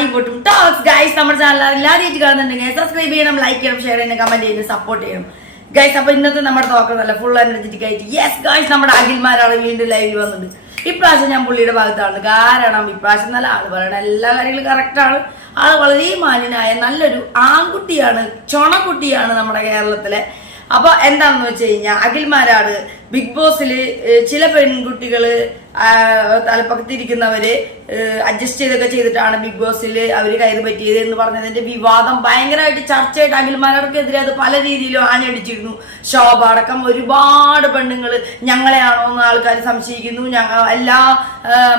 ചാടി പൊട്ടും talks guys. നമ്മുടെ ചാനൽ എല്ലാവരും കാണുന്നുണ്ടെങ്കിൽ സബ്സ്ക്രൈബ് ചെയ്യണം, ലൈക്ക് ചെയ്യണം, ഷെയർ ചെയ്യണം, കമന്റ് ചെയ്യണം, സപ്പോർട്ട് ചെയ്യണം ഗൈസ്. അപ്പൊ ഇന്നത്തെ നമ്മുടെ തോക്കുന്നല്ല ഫുൾ എനർജറ്റിക് ആയിട്ട് യെസ് ഗൈസ് നമ്മുടെ അഖിൽമാരാണ് വീണ്ടും ലൈവിൽ വന്നിട്ടുണ്ട്. ഇപ്രാവശ്യം ഞാൻ പുള്ളിയുടെ ഭാഗത്താണ്. കാരണം ഇപ്രാവശ്യം നല്ല ആള് പറയണ എല്ലാ കാര്യങ്ങളും കറക്റ്റാണ്. ആള് വളരെ മാന്യനായ നല്ലൊരു ആൺകുട്ടിയാണ്, ചൊണക്കുട്ടിയാണ് നമ്മുടെ കേരളത്തിലെ. അപ്പൊ എന്താണെന്ന് വെച്ച് കഴിഞ്ഞാൽ അഖിൽമാരാണ് ബിഗ് ബോസിൽ ചില പെൺകുട്ടികള് തലപ്പത്തിരിക്കുന്നവര് അഡ്ജസ്റ്റ് ചെയ്തൊക്കെ ചെയ്തിട്ടാണ് ബിഗ് ബോസിൽ അവര് കയറി പറ്റിയത് എന്ന് പറഞ്ഞതിന്റെ വിവാദം ഭയങ്കരമായിട്ട് ചർച്ചയായിട്ട് അഖിൽമാർക്കെതിരെ അത് പല രീതിയിലും ആഞ്ഞടിച്ചിരുന്നു. ശോഭ അടക്കം ഒരുപാട് പെണ്ണുങ്ങൾ ഞങ്ങളെയാണോ എന്ന് ആൾക്കാർ സംശയിക്കുന്നു. എല്ലാ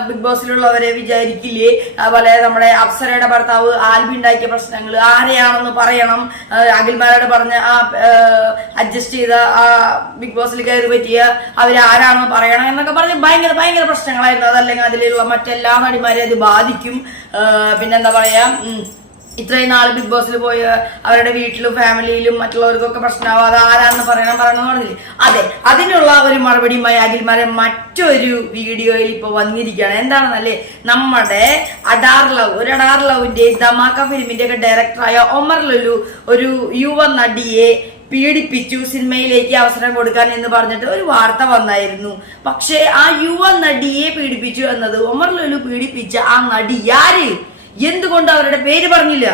ബിഗ് ബോസിലുള്ളവരെ വിചാരിക്കില്ലേ, അതുപോലെ നമ്മുടെ അപ്സരയുടെ ഭർത്താവ് ആൽബി ഉണ്ടാക്കിയ പ്രശ്നങ്ങൾ ആരെയാണെന്ന് പറയണം, അഖിൽമാരോട് പറഞ്ഞ അഡ്ജസ്റ്റ് ചെയ്ത ബിഗ് ബോസിൽ കയറി പറ്റിയ അവരാരാണെന്ന് പറയണം എന്നൊക്കെ പറഞ്ഞ് ഭയങ്കര പ്രശ്നങ്ങളായിരുന്നു. അതല്ലെങ്കിൽ അതിലുള്ള മറ്റെല്ലാ നടിമാരെയും അത് ബാധിക്കും. പിന്നെന്താ പറയാ, ഇത്രയും നാൾ ബിഗ് ബോസിൽ പോയി അവരുടെ വീട്ടിലും ഫാമിലിയിലും മറ്റുള്ളവർക്കൊക്കെ പ്രശ്നമാവും, അത് ആരാന്ന് പറയണമെന്ന് പറഞ്ഞില്ലേ. അതെ, അതിനുള്ള ഒരു മറുപടിയുമായി അഖിൽമാരെ മറ്റൊരു വീഡിയോയിൽ ഇപ്പൊ വന്നിരിക്കുകയാണ്. എന്താണെന്നല്ലേ, നമ്മുടെ അഡാർ ലവിന്റെ ധമാക്ക ഫിലിമിന്റെ ഒക്കെ ഡയറക്ടറായ ഒമർ ലുലു ഒരു യുവ നടിയെ പീഡിപ്പിച്ചു, സിനിമയിലേക്ക് അവസരം കൊടുക്കാൻ എന്ന് പറഞ്ഞിട്ട് ഒരു വാർത്ത വന്നായിരുന്നു. പക്ഷെ ആ യുവ നടിയെ പീഡിപ്പിച്ചു എന്നത്, ഒമർ ലുലു പീഡിപ്പിച്ച ആ നടി ആര്, എന്തുകൊണ്ട് അവരുടെ പേര് പറഞ്ഞില്ല?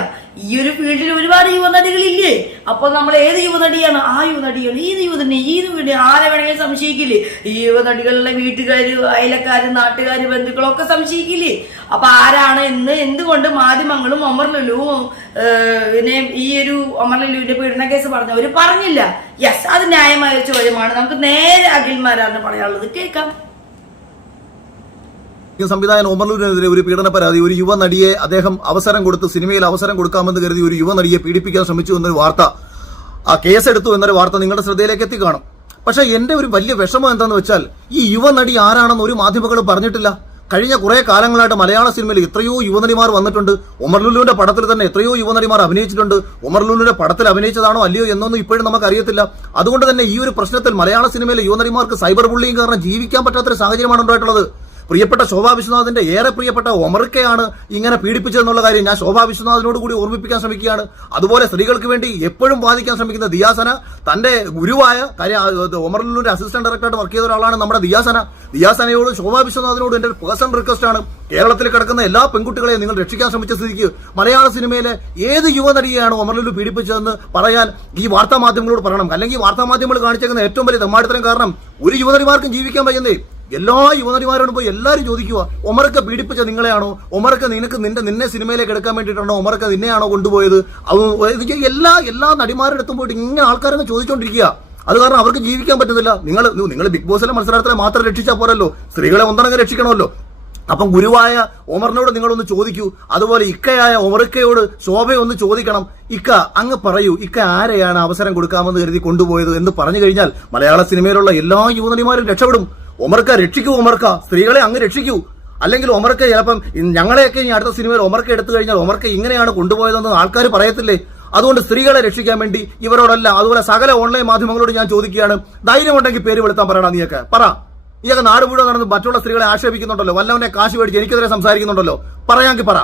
ഈ ഒരു ഫീൽഡിൽ ഒരുപാട് യുവനടികളില്ലേ? അപ്പൊ നമ്മൾ ഏത് യുവനടിയാണ്? ആ യുവനടിയാണ്, ഈ യുവനടി ആരെ വേണമെങ്കിലും സംശയിക്കില്ലേ? ഈ യുവനടികളുടെ വീട്ടുകാര്, അയലക്കാര്, നാട്ടുകാര്, ബന്ധുക്കളൊക്കെ സംശയിക്കില്ലേ? അപ്പൊ ആരാണ് എന്ന് എന്തുകൊണ്ട് മാധ്യമങ്ങളും ഒമർ ലുലുവും ഈ ഒരു ഒമർ ലുലുവിന്റെ പീഡന കേസ് പറഞ്ഞവര് പറഞ്ഞില്ല? യെസ്, അത് ന്യായമായ ചോദ്യമാണ്. നമുക്ക് നേരെ അഖിൽമാരാണ് പറയാനുള്ളത്, കേൾക്കാം. സംവിധായകൻ ഒമർ ലുലുവിനെതിരെ ഒരു പീഡന പരാതി. ഒരു യുവ നടിയെ അദ്ദേഹം അവസരം കൊടുത്ത് സിനിമയിൽ അവസരം കൊടുക്കാമെന്ന് കരുതി ഒരു യുവ നടിയെ പീഡിപ്പിക്കാൻ ശ്രമിച്ചു എന്നൊരു വാർത്ത, ആ കേസെടുത്തു എന്നൊരു വാർത്ത നിങ്ങളുടെ ശ്രദ്ധയിലേക്ക് എത്തിക്കാണും. പക്ഷെ എന്റെ ഒരു വലിയ വിഷമം എന്താന്ന് വെച്ചാൽ, ഈ യുവ നടി ആരാണെന്ന് ഒരു മാധ്യമങ്ങളും പറഞ്ഞിട്ടില്ല. കഴിഞ്ഞ കുറെ കാലങ്ങളായിട്ട് മലയാള സിനിമയിൽ എത്രയോ യുവനടിമാർ വന്നിട്ടുണ്ട്. ഒമർ ലുലുവിന്റെ പടത്തിൽ തന്നെ എത്രയോ യുവനടിമാർ അഭിനയിച്ചിട്ടുണ്ട്. ഒമർ ലുലുവിന്റെ പടത്തിൽ അഭിനയിച്ചതാണോ അല്ലയോ എന്നൊന്നും ഇപ്പോഴും നമുക്ക് അറിയത്തില്ല. അതുകൊണ്ട് തന്നെ ഈ ഒരു പ്രശ്നത്തിൽ മലയാള സിനിമയിലെ യുവനടിമാർക്ക് സൈബർ ബുള്ളിങ് കാരണം ജീവിക്കാൻ പറ്റാത്തൊരു സാഹചര്യമാണ് ഉണ്ടായിട്ടുള്ളത്. പ്രിയപ്പെട്ട ശോഭാ വിശ്വനാഥിന്റെ ഏറെ പ്രിയപ്പെട്ട ഒമർക്കയാണ് ഇങ്ങനെ പീഡിപ്പിച്ചതെന്നുള്ള കാര്യം ഞാൻ ശോഭാ വിശ്വനാഥിനോട് കൂടി ഓർമ്മിപ്പിക്കാൻ ശ്രമിക്കുകയാണ്. അതുപോലെ സ്ത്രീകൾക്ക് വേണ്ടി എപ്പോഴും വാദിക്കാൻ ശ്രമിക്കുന്ന ദിയാസന, തന്റെ ഗുരുവായ ഒമർ ലുലുവിന്റെ അസിസ്റ്റന്റ് ഡയറക്ടറായിട്ട് വർക്ക് ചെയ്ത ഒരാളാണ് നമ്മുടെ ദിയാസനയോട് ശോഭാ വിശ്വനാഥിനോട് എന്റെ ഒരു പേഴ്സണൽ റിക്വസ്റ്റ് ആണ്, കേരളത്തിൽ കിടക്കുന്ന എല്ലാ പെൺകുട്ടികളെയും നിങ്ങൾ രക്ഷിക്കാൻ ശ്രമിച്ച സ്ഥിതിക്ക് മലയാള സിനിമയിലെ ഏത് യുവനടിയെയാണ് ഒമർ ലുലു പീഡിപ്പിച്ചതെന്ന് പറയാൻ ഈ വാർത്താ മാധ്യമങ്ങളോട് പറയണം. അല്ലെങ്കിൽ വാർത്താ മാധ്യമങ്ങൾ കാണിച്ചേക്കുന്ന ഏറ്റവും വലിയ തെമ്മാടിത്തരം കാരണം ഒരു യുവനടിമാർക്കും ജീവിക്കാൻ വയ്യുന്നേ. എല്ലാ യുവനടിമാരോടും പോയി എല്ലാവരും ചോദിക്കുക, ഒമർക്ക് പീഡിപ്പിച്ച നിങ്ങളെയാണോ? ഒമർക്ക് നിന്നെ സിനിമയിലേക്ക് എടുക്കാൻ വേണ്ടിയിട്ടാണോ? ഒമർക്ക് നിന്നെയാണോ കൊണ്ടുപോയത്? എല്ലാ നടിമാരുടെ അടുത്തും പോയിട്ട് ഇങ്ങനെ ആൾക്കാരൊക്കെ ചോദിച്ചുകൊണ്ടിരിക്കുക. അത് കാരണം അവർക്ക് ജീവിക്കാൻ പറ്റുന്നില്ല. നിങ്ങൾ ബിഗ് ബോസിലെ മത്സരാർത്ഥികളെ മാത്രം രക്ഷിച്ചാൽ പോരല്ലോ, സ്ത്രീകളെ ഒന്നടങ്കം രക്ഷിക്കണമല്ലോ. അപ്പം ഗുരുവായ ഒമറിനോട് നിങ്ങളൊന്ന് ചോദിക്കൂ. അതുപോലെ ഇക്കയായ ഒമർക്കയോട് ശോഭയൊന്ന് ചോദിക്കണം, ഇക്ക അങ്ങ് പറയൂ, ഇക്ക ആരെയാണ് അവസരം കൊടുക്കാമെന്ന് കരുതി കൊണ്ടുപോയത് എന്ന് പറഞ്ഞു കഴിഞ്ഞാൽ മലയാള സിനിമയിലുള്ള എല്ലാ യുവനടിമാരും രക്ഷപ്പെടും. ഒമർക്ക രക്ഷിക്കൂ, ഒമർക്ക സ്ത്രീകളെ അങ്ങ് രക്ഷിക്കൂ. അല്ലെങ്കിൽ ഒമർക്ക ചിലപ്പം ഞങ്ങളെയൊക്കെ ഇനി അടുത്ത സിനിമയിൽ ഒമർക്ക എടുത്തു കഴിഞ്ഞാൽ ഒമർക്ക ഇങ്ങനെയാണ് കൊണ്ടുപോയതെന്ന് ആൾക്കാർ പറയത്തില്ലേ? അതുകൊണ്ട് സ്ത്രീകളെ രക്ഷിക്കാൻ വേണ്ടി ഇവരോടല്ല, അതുപോലെ സകല ഓൺലൈൻ മാധ്യമങ്ങളോട് ഞാൻ ചോദിക്കുകയാണ്, ധൈര്യമുണ്ടെങ്കിൽ പേര് വെളുത്താൻ പറയണം. നീയൊക്കെ നീയൊക്കെ നാട് മുഴുവൻ നടന്ന് മറ്റുള്ള സ്ത്രീകളെ ആക്ഷേപിക്കുന്നുണ്ടല്ലോ, വല്ലവനെ കാശ് മേടിച്ച് എനിക്കെതിരെ സംസാരിക്കുന്നുണ്ടല്ലോ, പറയാമെങ്കിൽ പറ.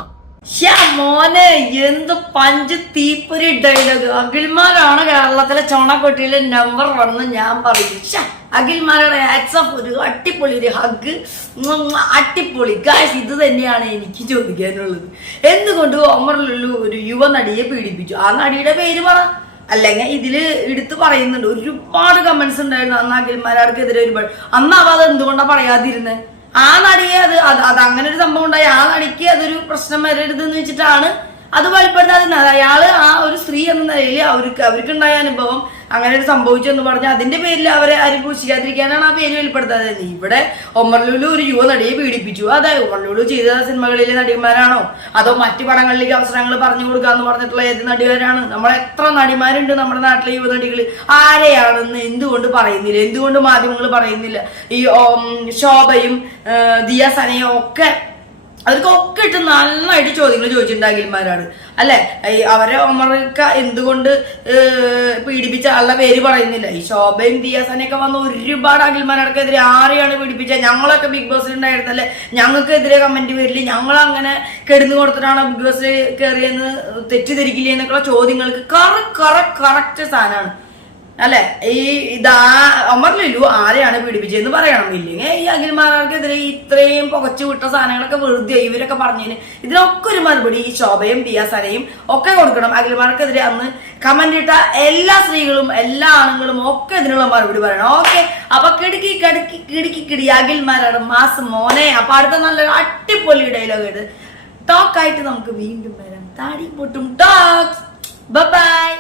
മോനെ എന്ത് പഞ്ച് തീപ്പൊരി ഡയലോഗ്. അഖിൽമാരാണ് കേരളത്തിലെ ചൊണക്കൊട്ടിയിലെ നമ്പർ 1 ഞാൻ പറയും. അഖിൽമാരുടെ ഹാറ്റ്സ് ഓഫ്, ഒരു അടിപൊളി ഒരു ഹഗ്, അടിപൊളി ഗായ്സ്. ഇത് തന്നെയാണ് എനിക്ക് ചോദിക്കാനുള്ളത്. എന്തുകൊണ്ട് ഒമർ ലുലു ഒരു യുവ നടിയെ പീഡിപ്പിച്ചു? ആ നടിയുടെ പേര് പറ. അല്ലെങ്കിൽ ഇതില് എടുത്ത് പറയുന്നുണ്ട്. ഒരുപാട് കമന്റ്സ് ഉണ്ടായിരുന്നു അന്ന് അഖിൽമാർക്കെതിരെ ഒരുപാട്. അന്ന് അവ അത് എന്തുകൊണ്ടാ പറയാതിരുന്നത്? ആ നടിയെ അത് അങ്ങനെ ഒരു സംഭവം ഉണ്ടായി, ആ നടിക്ക് അതൊരു പ്രശ്നം വരരുതെന്ന് വെച്ചിട്ടാണ് അത് വെളിപ്പെടുത്താതിരുന്നത്. അയാള് ആ ഒരു സ്ത്രീ എന്ന നിലയിൽ അവർക്കുണ്ടായ അനുഭവം അങ്ങനെ ഒരു സംഭവിച്ചു എന്ന് പറഞ്ഞ് അതിന്റെ പേരിൽ അവരെ ആരും പൂശിക്കാതിരിക്കാനാണ് ആ പേര് വെളിപ്പെടുത്താതിരുന്നത്. ഇവിടെ ഒമർ ലുലു ഒരു യുവ നടിയെ പീഡിപ്പിച്ചു. അതായത് ഒമർ ലുലു ചെയ്ത സിനിമകളിലെ നടിമാരാണോ അതോ മറ്റു പടങ്ങളിലേക്ക് അവസരങ്ങൾ പറഞ്ഞു കൊടുക്കാന്ന് പറഞ്ഞിട്ടുള്ള ഏത് നടിമാരാണ്? നമ്മളെ എത്ര നടിമാരുണ്ട് നമ്മുടെ നാട്ടിലെ യുവനടികൾ, ആരെയാണെന്ന് എന്തുകൊണ്ട് പറയുന്നില്ല? എന്തുകൊണ്ട് മാധ്യമങ്ങൾ പറയുന്നില്ല? ഈ ശോഭയും ദിയാസനയും ഒക്കെ അവർക്കൊക്കെ ഇട്ട് നന്നായിട്ട് ചോദ്യങ്ങൾ ചോദിച്ചിട്ടുണ്ട് അഖിൽമാരാണ് അല്ലെ. അവരെ ഒമറിക്ക എന്തുകൊണ്ട് പീഡിപ്പിച്ച ആളുടെ പേര് പറയുന്നില്ല. ഈ ശോഭയും ദിയാസനൊക്കെ വന്ന് ഒരുപാട് അഖിൽമാർക്കെതിരെ ആരെയാണ് പീഡിപ്പിച്ചത്, ഞങ്ങളൊക്കെ ബിഗ് ബോസിൽ ഉണ്ടായിരുന്നല്ലേ, ഞങ്ങൾക്കെതിരെ കമന്റ് വരില്ല, ഞങ്ങൾ അങ്ങനെ കെടുന്നു കൊടുത്തിട്ടാണ് ബിഗ് ബോസിൽ കയറിയെന്ന് തെറ്റിദ്ധരിക്കില്ല എന്നൊക്കെയുള്ള ചോദ്യങ്ങൾക്ക് കറക്റ്റ് സാധനമാണ് അല്ലെ. ഈ ഇതാ ഒമർ ലുലു ആരെയാണ് പീഡിപ്പിച്ചതെന്ന് പറയണം. ഇല്ലെങ്കിൽ ഈ അഖിൽമാർക്കെതിരെ ഇത്രയും പുകച്ചു വിട്ട സാധനങ്ങളൊക്കെ വെറുതെ ഇവരൊക്കെ പറഞ്ഞതിന് ഇതിനൊക്കെ ഒരു മറുപടി ഈ ശോഭയും ദിയാസനയും ഒക്കെ കൊടുക്കണം. അഖിൽമാർക്കെതിരെ അന്ന് കമന്റ് ഇട്ട എല്ലാ സ്ത്രീകളും എല്ലാ ആണുങ്ങളും ഒക്കെ ഇതിനുള്ള മറുപടി പറയണം. ഓക്കെ, അപ്പൊ കിടുക്കി അഖിൽമാരാണ് മാസം മോനെ. അപ്പൊ അടുത്ത നല്ലൊരു അടിപൊളി ഡയലോഗ് ഇത് ടോക്കായിട്ട് നമുക്ക് വീണ്ടും വരാം. താടി പൊട്ടും ടോക്സ്. ബൈ.